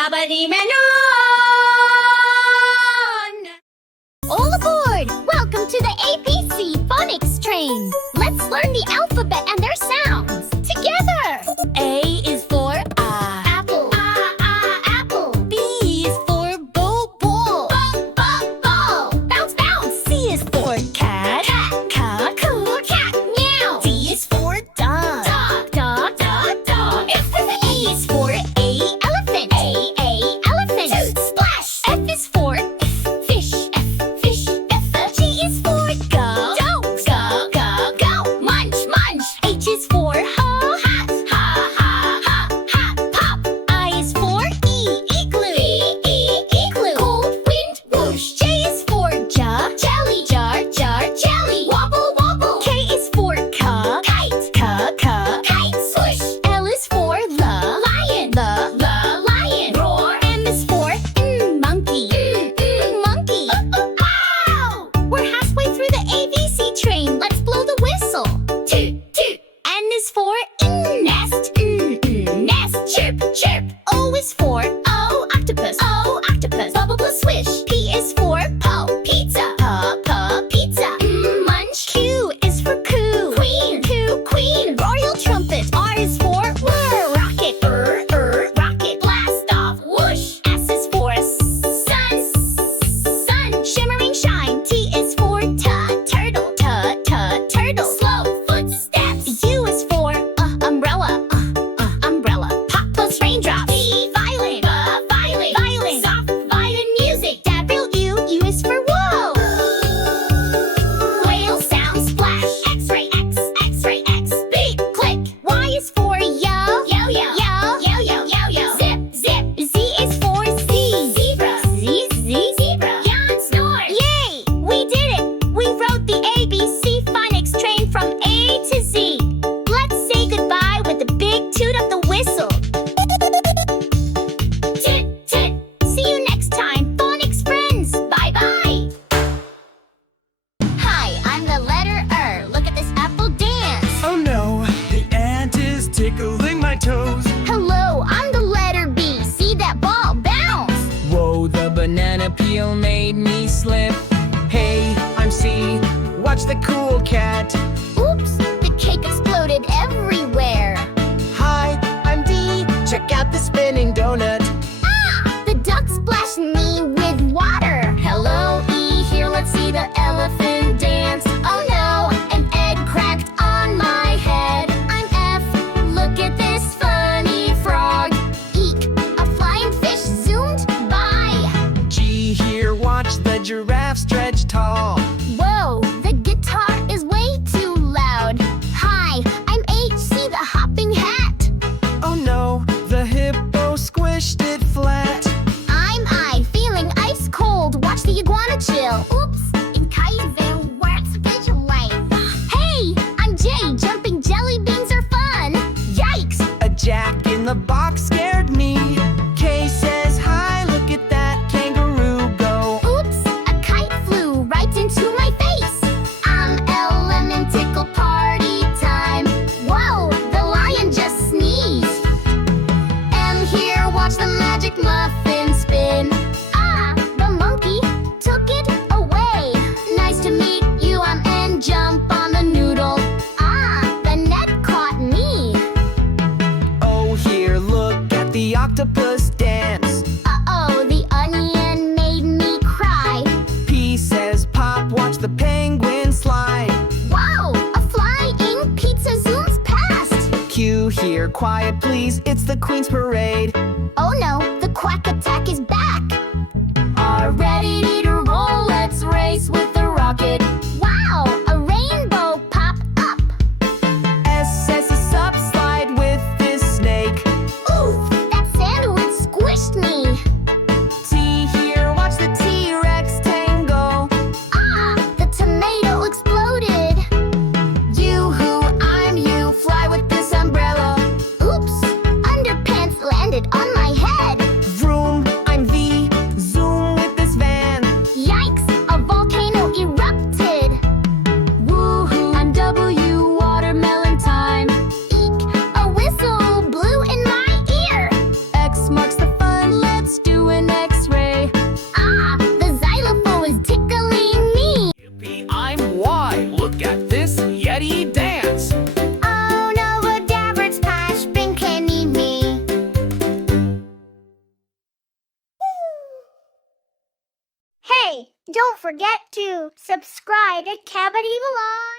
Kabadimelon! All aboard! Welcome to the ABC Phonics Train! Let's learn the alphabet and their sounds together! A is for apple. Apple. B is for ball. Ball. Bounce, bounce. C is for cat. Cat. Cat. Meow. D is for dog. Dog. E is for elephant. Elephant. Splash. F is for fish. Fish. G is for go. Go. Munch. H is for hat. Pop. I is for igloo. Cold wind whoosh. J is for jelly. Jelly. Wobble. K is for kite. Swoosh. L is for lion. Lion. Roar. M is for monkey. Monkey. Ow! We're halfway through the ABC train. Let's blow the whistle. Toot. N is for nest. Nest. Chirp. O is for octopus. Bubble plus swish. P is for pizza. Pizza. Munch. Q is for coo. Queen. Royal trumpet. R is for rocket. Rocket. Blast off. Whoosh. S is for sun. Shimmering shine. T is for turtle. Slow footsteps. U is for umbrella. Pop plus raindrop. V violin. Soft violin music. U is for whoa. Whale sound splash. X-ray X. Big click. Y is for yo. Zip. Z is for zebra. Yawn snore. Yay! We did it! We wrote the ABC Phonics Train from A to Z. Let's say goodbye with a big toot of the whistle. Toot. See you next time, Phonics friends. Bye. Hi, I'm the letter R. Look at this apple dance. Oh no, the ant is tickling my toes. Hello, I'm the letter B. See that ball bounce. Whoa, the banana peel made me slip. Hey, I'm C. Watch the cool cat. Oops, the cake exploded everywhere. Hi, I'm D. Check out the spinning donut. The duck splashed me with water. Hello, E. Here, let's see the elephant dance. Oh no, an egg cracked on my head. I'm F. Look at this funny frog. Eek, a flying fish zoomed by. G here, watch the giraffe stretch tall. Whoa, the guitar is way too loud. Hi, I'm H. See the hopping hat. Oh no, the hippo squished it flat. I'm I, feeling ice cold. Watch the iguana chill. Oops, in Kaizen works vigilant. Hey, I'm J. Jumping jelly beans are fun. Yikes! A jack in the box scared me. K says hi, look at that kangaroo go. Oops, a kite flew right into my face. I'm L. Lemon tickle party time. Whoa, the lion just sneezed. M here, watch the magic muffin spin. The monkey took it away. Nice to meet you, I'm N. Jump on the noodle. The net caught me. Oh here, look at the octopus dance. Uh-oh, the onion made me cry. P says pop, watch the penguin slide. Wow, a flying pizza zooms past. Q here, quiet please, it's the Queen's Parade. Oh no, the quack attack is back. Are ready to roll, let's race with the rocket. Wow, a rainbow popped up. S says a sup, slide with this snake. Oof, that sandwich squished me. T here, watch the T-Rex tango. The tomato exploded. I'm you, fly with this umbrella. Oops, underpants landed on my head. Vroom, I'm V, zoom with this van. Yikes, a volcano erupted. Woohoo, I'm W, watermelon time. Eek, a whistle blew in my ear. X marks the fun, let's Hey, don't forget to subscribe to Kabadimelon.